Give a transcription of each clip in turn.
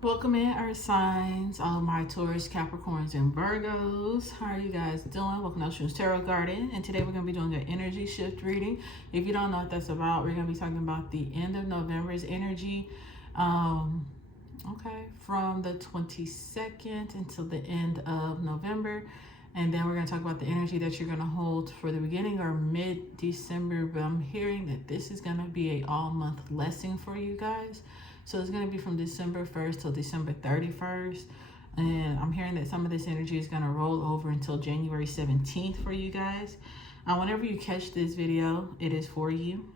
Welcome in, Earth signs, all my Taurus, Capricorns, and Virgos. How are you guys doing? Welcome to RohoNzuri Tarot Garden, and today we're going to be doing an energy shift reading. If you don't know what that's about, we're going to be talking about the end of November's energy, from the 22nd until the end of November. And then we're going to talk about the energy that you're going to hold for the beginning or mid-December. But I'm hearing that this is going to be a all-month lesson for you guys. So it's going to be from December 1st till December 31st. And I'm hearing that some of this energy is going to roll over until January 17th for you guys. Whenever you catch this video, it is for you.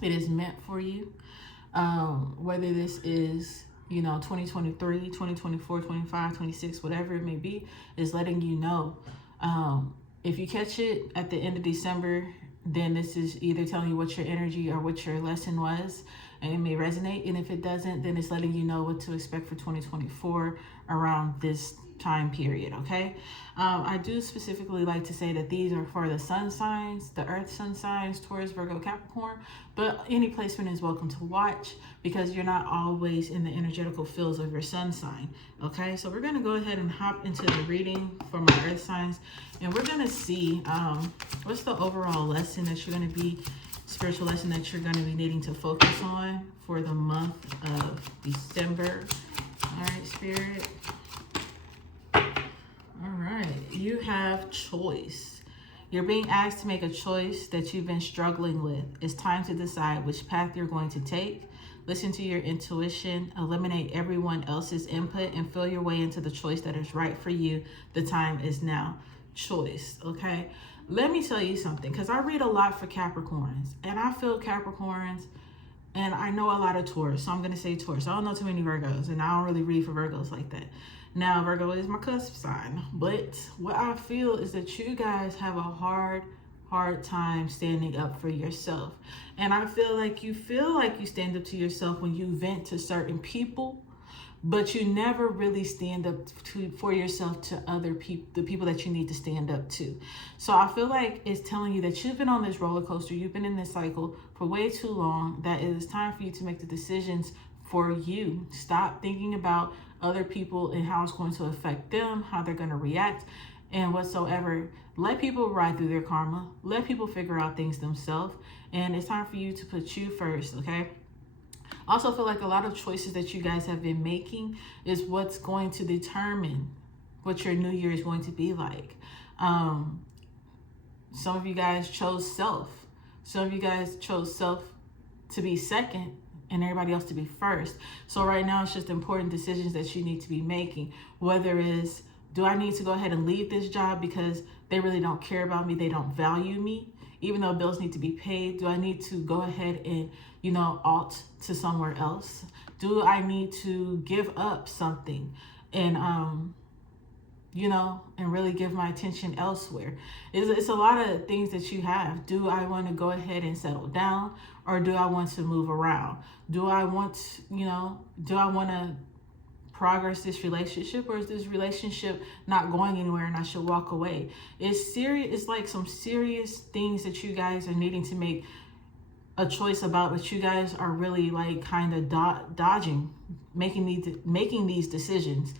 It is meant for you. Whether this is 2023, 2024, 25, 26, whatever it may be, is letting you know. If you catch it at the end of December, then this is either telling you what your energy or what your lesson was, and it may resonate. And if it doesn't, then it's letting you know what to expect for 2024 around this time period, okay? I do specifically like to say that these are for the sun signs, the earth sun signs, Taurus, Virgo, Capricorn, but any placement is welcome to watch because you're not always in the energetical fields of your sun sign, okay? So we're going to go ahead and hop into the reading for my earth signs, and we're going to see what's the overall lesson that you're going to be, spiritual lesson that you're going to be needing to focus on for the month of December. All right, Spirit. All right, you have choice. You're being asked to make a choice that you've been struggling with. It's time to decide which path you're going to take. Listen to your intuition, eliminate everyone else's input, and feel your way into the choice that is right for you. The time is now. Choice, okay? Let me tell you something, because I read a lot for Capricorns, and I feel Capricorns, and I know a lot of Taurus, so I'm going to say Taurus. I don't know too many Virgos, and I don't really read for Virgos like that. Now, Virgo is my cusp sign, but what I feel is that you guys have a hard time standing up for yourself. And I feel like you stand up to yourself when you vent to certain people, but you never really stand up for yourself to other people, the people that you need to stand up to. So I feel like it's telling you that you've been on this roller coaster, you've been in this cycle for way too long, that it is time for you to make the decisions for you. Stop thinking about other people and how it's going to affect them, how they're going to react, and whatsoever. Let people ride through their karma. Let people figure out things themselves. And it's time for you to put you first, okay? Also, feel like a lot of choices that you guys have been making is what's going to determine what your new year is going to be like. Some of you guys chose self. Some of you guys chose self to be second and everybody else to be first. So right now it's just important decisions that you need to be making. Whether it's, do I need to go ahead and leave this job because they really don't care about me, they don't value me, even though bills need to be paid? Do I need to go ahead and, alt to somewhere else? Do I need to give up something and, and really give my attention elsewhere? It's a lot of things that you have. Do I want to go ahead and settle down, or do I want to move around? Do I want to progress this relationship, or is this relationship not going anywhere and I should walk away? It's serious. It's like some serious things that you guys are needing to make a choice about, but you guys are really like kind of dodging making these decisions.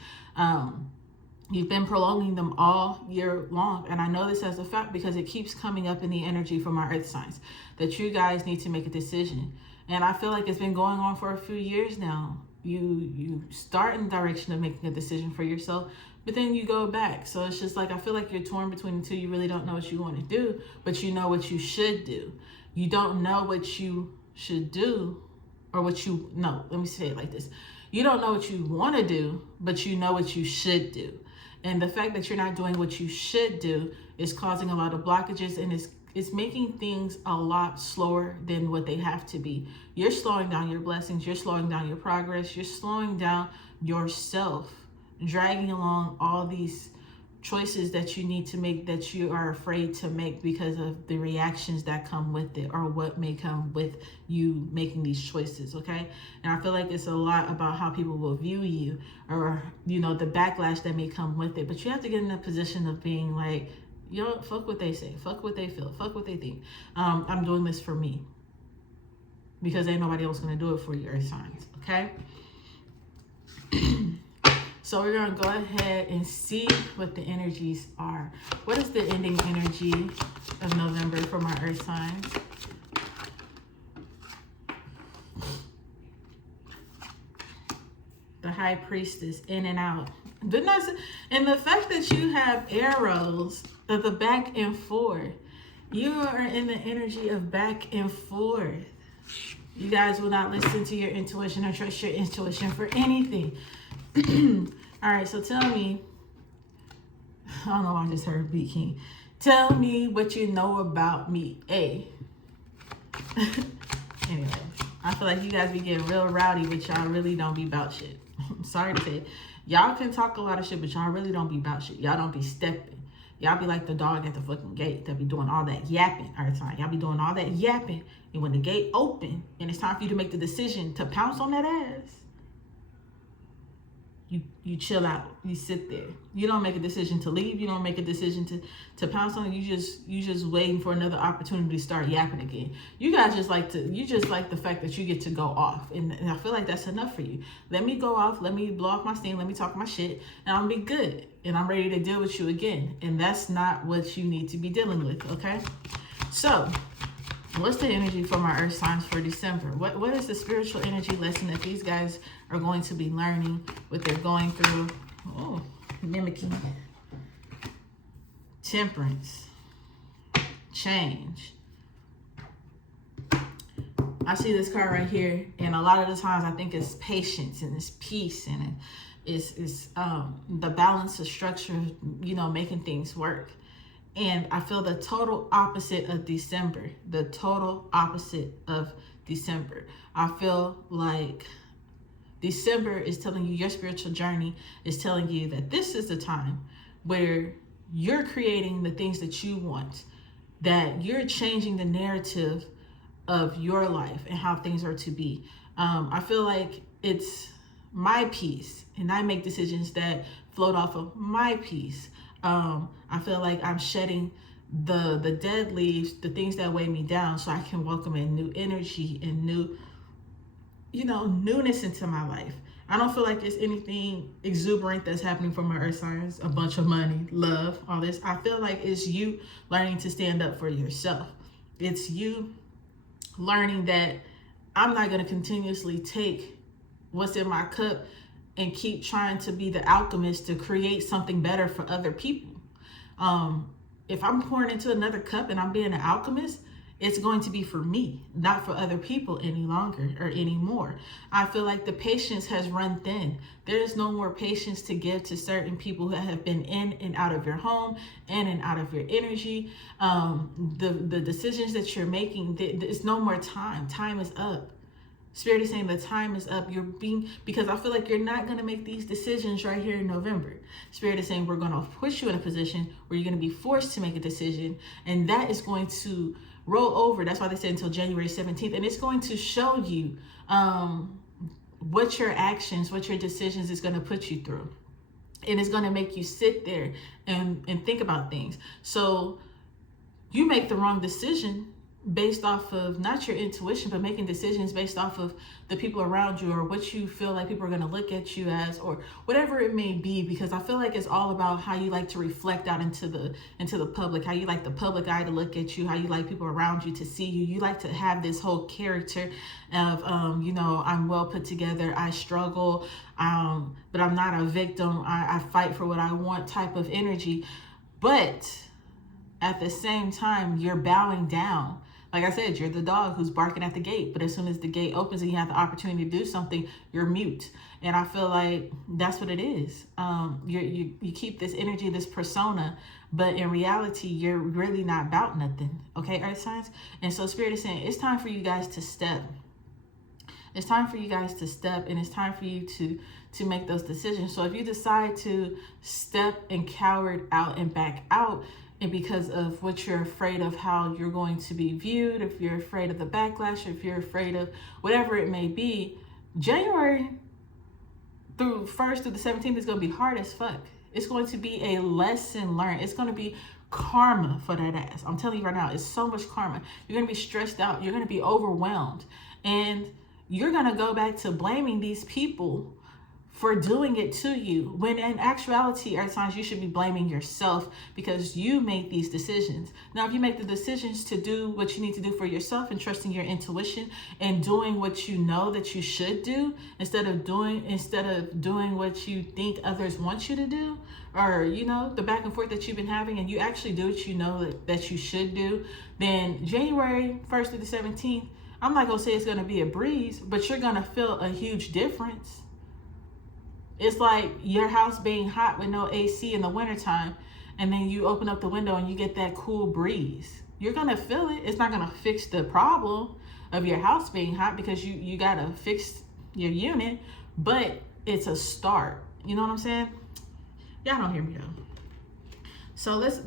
You've been prolonging them all year long. And I know this as a fact because it keeps coming up in the energy for my earth signs that you guys need to make a decision. And I feel like it's been going on for a few years now. You start in the direction of making a decision for yourself, but then you go back. So it's just like, I feel like you're torn between the two. You really don't know what you want to do, but you know what you should do. You don't know what you should do, or let me say it like this. You don't know what you want to do, but you know what you should do. And the fact that you're not doing what you should do is causing a lot of blockages, and it's making things a lot slower than what they have to be. You're slowing down your blessings. You're slowing down your progress. You're slowing down yourself, dragging along all these choices that you need to make that you are afraid to make because of the reactions that come with it, or what may come with you making these choices, okay? And I feel like it's a lot about how people will view you, or the backlash that may come with it. But you have to get in a position of being like, fuck what they say, fuck what they feel, fuck what they think. I'm doing this for me. because ain't nobody else going to do it for you, earth signs. Okay. So we're going to go ahead and see what the energies are. What is the ending energy of November for my earth signs? The High Priestess, in and out. And the fact that you have arrows of the back and forth, you are in the energy of back and forth. You guys will not listen to your intuition or trust your intuition for anything. All right, so tell me, I don't know why I just heard Beat King. Tell me what you know about me, A. Anyway, I feel like you guys be getting real rowdy, but y'all really don't be about shit. I'm sorry to say it. Y'all can talk a lot of shit, but y'all really don't be about shit. Y'all don't be stepping. Y'all be like the dog at the fucking gate that be doing all that yapping all the time. Y'all be doing all that yapping. And when the gate open and it's time for you to make the decision to pounce on that ass, you chill out. You sit there. You don't make a decision to leave. You don't make a decision to pounce on it. You just waiting for another opportunity to start yapping again. You guys just like the fact that you get to go off. And I feel like that's enough for you. Let me go off. Let me blow off my steam. Let me talk my shit. And I'll be good. And I'm ready to deal with you again. And that's not what you need to be dealing with. Okay? So, what's the energy for my earth signs for December? What is the spiritual energy lesson that these guys are going to be learning, what they're going through? Oh, mimicking. Temperance. Change. I see this card right here, and a lot of the times I think it's patience and it's peace and it's the balance of structure, making things work. And I feel the total opposite of December. The total opposite of December. I feel like December is telling you, your spiritual journey is telling you that this is the time where you're creating the things that you want, that you're changing the narrative of your life and how things are to be. I feel like it's my peace, and I make decisions that float off of my peace. I feel like I'm shedding the dead leaves, the things that weigh me down, so I can welcome in new energy and new, newness into my life. I don't feel like there's anything exuberant that's happening for my earth signs, a bunch of money, love, all this. I feel like it's you learning to stand up for yourself. It's you learning that I'm not going to continuously take what's in my cup and keep trying to be the alchemist to create something better for other people. If I'm pouring into another cup and I'm being an alchemist, it's going to be for me, not for other people any longer or anymore. I feel like the patience has run thin. There is no more patience to give to certain people that have been in and out of your home, in and out of your energy. The decisions that you're making, there's no more time. Time is up. Spirit is saying the time is up. Because I feel like you're not going to make these decisions right here in November. Spirit is saying we're going to push you in a position where you're going to be forced to make a decision. And that is going to roll over. That's why they said until January 17th. And it's going to show you what your actions, what your decisions is going to put you through. And it's going to make you sit there and think about things. So you make the wrong decision based off of not your intuition, but making decisions based off of the people around you or what you feel like people are going to look at you as, or whatever it may be. Because I feel like it's all about how you like to reflect out into the public, how you like the public eye to look at you, how you like people around you to see you. You like to have this whole character of, I'm well put together, I struggle, but I'm not a victim, I fight for what I want type of energy. But at the same time, you're bowing down. Like I said, you're the dog who's barking at the gate, but as soon as the gate opens and you have the opportunity to do something, you're mute. And I feel like that's what it is. You keep this energy, this persona, but in reality, you're really not about nothing. Okay, earth signs? And so Spirit is saying, it's time for you guys to step. It's time for you guys to step, and it's time for you to make those decisions. So if you decide to step and cower out and back out, and because of what you're afraid of how you're going to be viewed, if you're afraid of the backlash, if you're afraid of whatever it may be, January through 1st through the 17th is going to be hard as fuck. It's going to be a lesson learned. It's going to be karma for that ass. I'm telling you right now, it's so much karma. You're going to be stressed out. You're going to be overwhelmed. And you're going to go back to blaming these people for doing it to you, when in actuality at times you should be blaming yourself because you make these decisions. Now, if you make the decisions to do what you need to do for yourself and trusting your intuition and doing what you know that you should do instead of doing what you think others want you to do, or the back and forth that you've been having, and you actually do what you know that you should do, then January 1st to the 17th, I'm not gonna say it's gonna be a breeze, but you're gonna feel a huge difference. It's like your house being hot with no AC in the wintertime, and then you open up the window and you get that cool breeze. You're going to feel it. It's not going to fix the problem of your house being hot because you got to fix your unit, but it's a start. You know what I'm saying? Y'all don't hear me though. So let's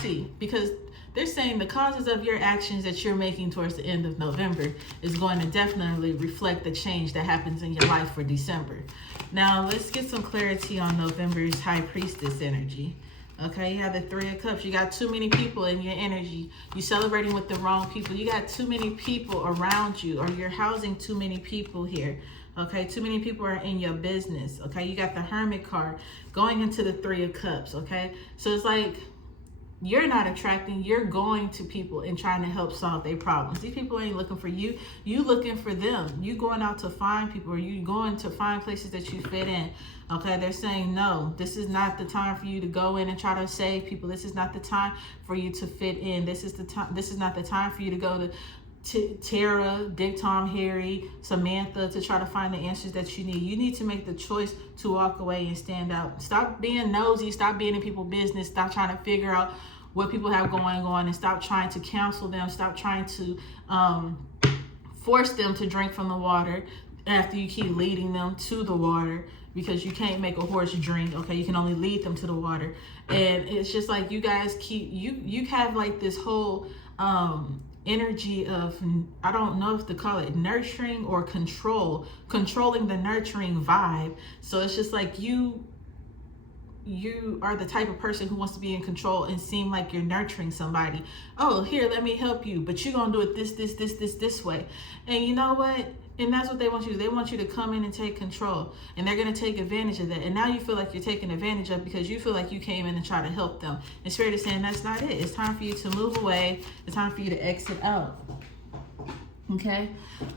see, because they're saying the causes of your actions that you're making towards the end of November is going to definitely reflect the change that happens in your life for December. Now, let's get some clarity on November's High Priestess energy. Okay, you have the Three of Cups. You got too many people in your energy. You're celebrating with the wrong people. You got too many people around you, or you're housing too many people here. Okay, too many people are in your business. Okay, you got the Hermit card going into the Three of Cups. Okay, so it's like you're not attracting, you're going to people and trying to help solve their problems. These people ain't looking for you, you looking for them. You going out to find people, or you going to find places that you fit in. Okay, they're saying, no, this is not the time for you to go in and try to save people. This is not the time for you to fit in. This is not the time for you to go to Tara, Dick, Tom, Harry, Samantha to try to find the answers that you need. You need to make the choice to walk away and stand out. Stop being nosy. Stop being in people's business. Stop trying to figure out what people have going on, and stop trying to counsel them. Stop trying to force them to drink from the water after you keep leading them to the water, because you can't make a horse drink. Okay, you can only lead them to the water. And it's just like you guys keep, you have like this whole energy of, I don't know if to call it nurturing or controlling the nurturing vibe. So it's just like you are the type of person who wants to be in control and seem like you're nurturing somebody. Oh, here, let me help you, but you're gonna do it this way. And you know what? And that's what they want you to do. They want you to come in and take control, and they're gonna take advantage of that. And now you feel like you're taken advantage of because you feel like you came in and try to help them. And Spirit is saying that's not it. It's time for you to move away. It's time for you to exit out. Okay?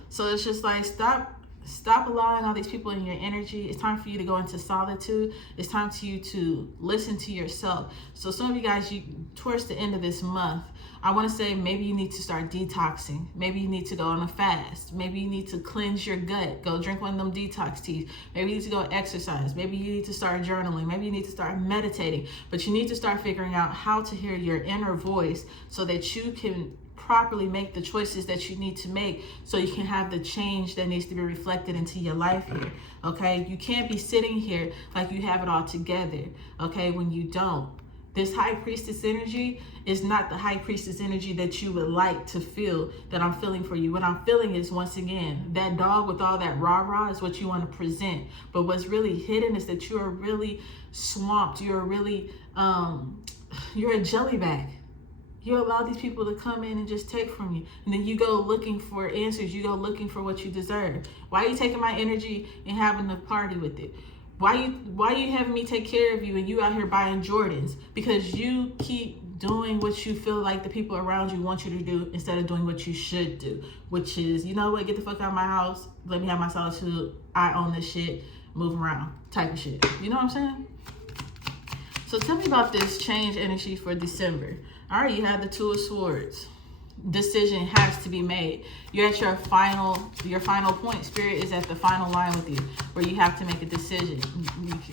So it's just like, stop allowing all these people in your energy. It's time for you to go into solitude. It's time for you to listen to yourself. So some of you guys, towards the end of this month, I want to say maybe you need to start detoxing. Maybe you need to go on a fast. Maybe you need to cleanse your gut. Go drink one of them detox teas. Maybe you need to go exercise. Maybe you need to start journaling. Maybe you need to start meditating. But you need to start figuring out how to hear your inner voice so that you can properly make the choices that you need to make, so you can have the change that needs to be reflected into your life here. Okay, you can't be sitting here like you have it all together, okay, when you don't. This High Priestess energy is not the High Priestess energy that you would like to feel, that I'm feeling for you. What I'm feeling is, once again, that dog with all that rah-rah is what you want to present. But what's really hidden is that you are really swamped. You're really, you're a jellyback. You allow these people to come in and just take from you. And then you go looking for answers. You go looking for what you deserve. Why are you taking my energy and having a party with it? Why you having me take care of you and you out here buying Jordans? Because you keep doing what you feel like the people around you want you to do instead of doing what you should do. Which is, you know what, get the fuck out of my house. Let me have my solitude. I own this shit. Move around type of shit. You know what I'm saying? So tell me about this change energy for December. All right, you have the Two of Swords. Decision has to be made. You're at your final point. Spirit is at the final line with you, where you have to make a decision.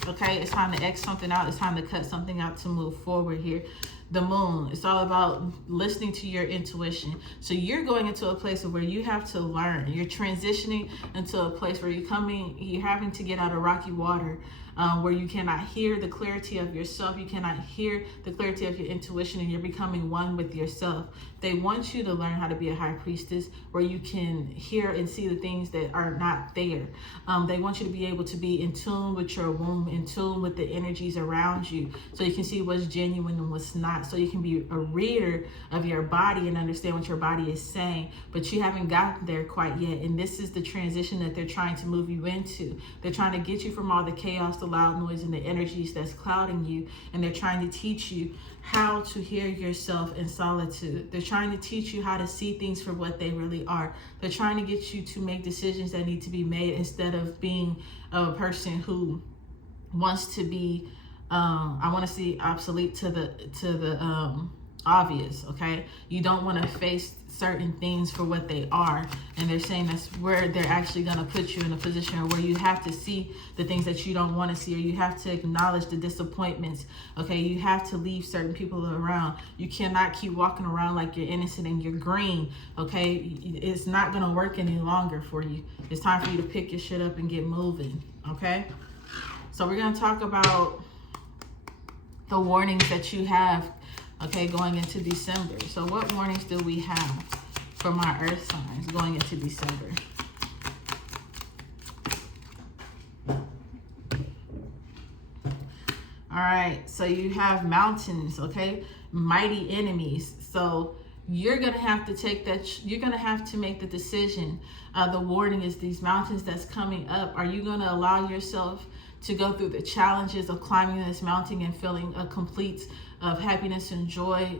Okay, it's time to X something out. It's time to cut something out to move forward here. The Moon, it's all about listening to your intuition. So you're going into a place where you have to learn. You're transitioning into a place where you're having to get out of rocky water, where you cannot hear the clarity of yourself. You cannot hear the clarity of your intuition, and you're becoming one with yourself. They want you to learn how to be a High Priestess, where you can hear and see the things that are not there. They want you to be able to be in tune with your womb, in tune with the energies around you, so you can see what's genuine and what's not. not, so you can be a reader of your body and understand what your body is saying, but you haven't gotten there quite yet. And this is the transition that they're trying to move you into. They're trying to get you from all the chaos, the loud noise, and the energies that's clouding you, and they're trying to teach you how to hear yourself in solitude. They're trying to teach you how to see things for what they really are. They're trying to get you to make decisions that need to be made instead of being a person who wants to be I want to see obsolete to the obvious. Okay, you don't want to face certain things for what they are, and they're saying that's where they're actually going to put you in a position where you have to see the things that you don't want to see, or you have to acknowledge the disappointments. Okay, you have to leave certain people around. You cannot keep walking around like you're innocent and you're green. Okay, it's not going to work any longer for you. It's time for you to pick your shit up and get moving. Okay, so we're going to talk about the warnings that you have, okay, going into December. So what warnings do we have for my earth signs going into December? All right, so you have mountains, okay, mighty enemies. So you're going to have to take that, you're going to have to make the decision. The warning is these mountains that's coming up. Are you going to allow yourself to go through the challenges of climbing this mountain and feeling a complete of happiness and joy?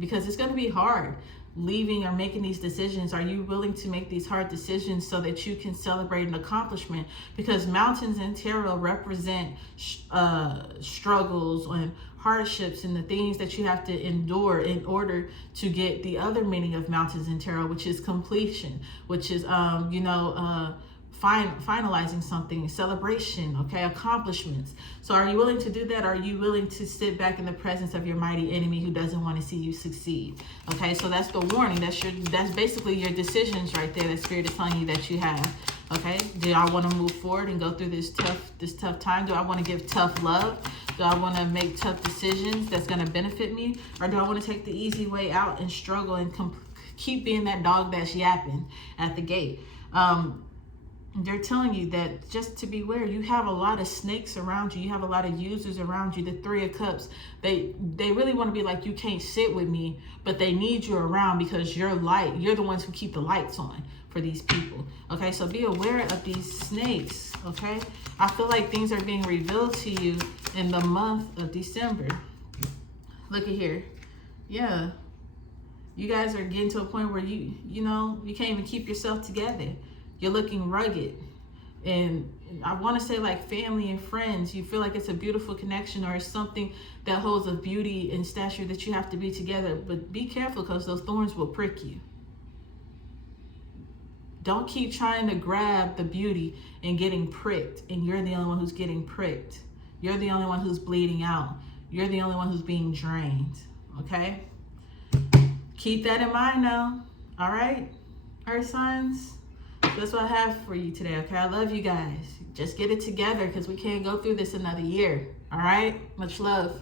Because it's going to be hard leaving or making these decisions. Are you willing to make these hard decisions so that you can celebrate an accomplishment? Because mountains in tarot represent struggles and hardships and the things that you have to endure in order to get the other meaning of mountains in tarot, which is completion, which is finalizing something, celebration, okay, accomplishments. So are you willing to do that? Are you willing to sit back in the presence of your mighty enemy who doesn't want to see you succeed? Okay, so that's the warning. That's basically your decisions right there that Spirit is telling you that you have. Okay, do I want to move forward and go through this tough time? Do I want to give tough love? Do I want to make tough decisions that's going to benefit me? Or do I want to take the easy way out and struggle and keep being that dog that's yapping at the gate? They're telling you that just to beware, you have a lot of snakes around you. You have a lot of users around you. The Three of Cups, they really want to be like, you can't sit with me, but they need you around because you're light. You're the ones who keep the lights on for these people. Okay, so be aware of these snakes. Okay, I feel like things are being revealed to you in the month of December. Look at here. Yeah, you guys are getting to a point where you can't even keep yourself together. You're looking rugged, and I want to say like family and friends. You feel like it's a beautiful connection, or it's something that holds a beauty and stature that you have to be together. But be careful, because those thorns will prick you. Don't keep trying to grab the beauty and getting pricked, and you're the only one who's getting pricked. You're the only one who's bleeding out. You're the only one who's being drained. Okay? Keep that in mind now. All right, Earth signs? That's what I have for you today, okay? I love you guys. Just get it together, because we can't go through this another year. All right? Much love.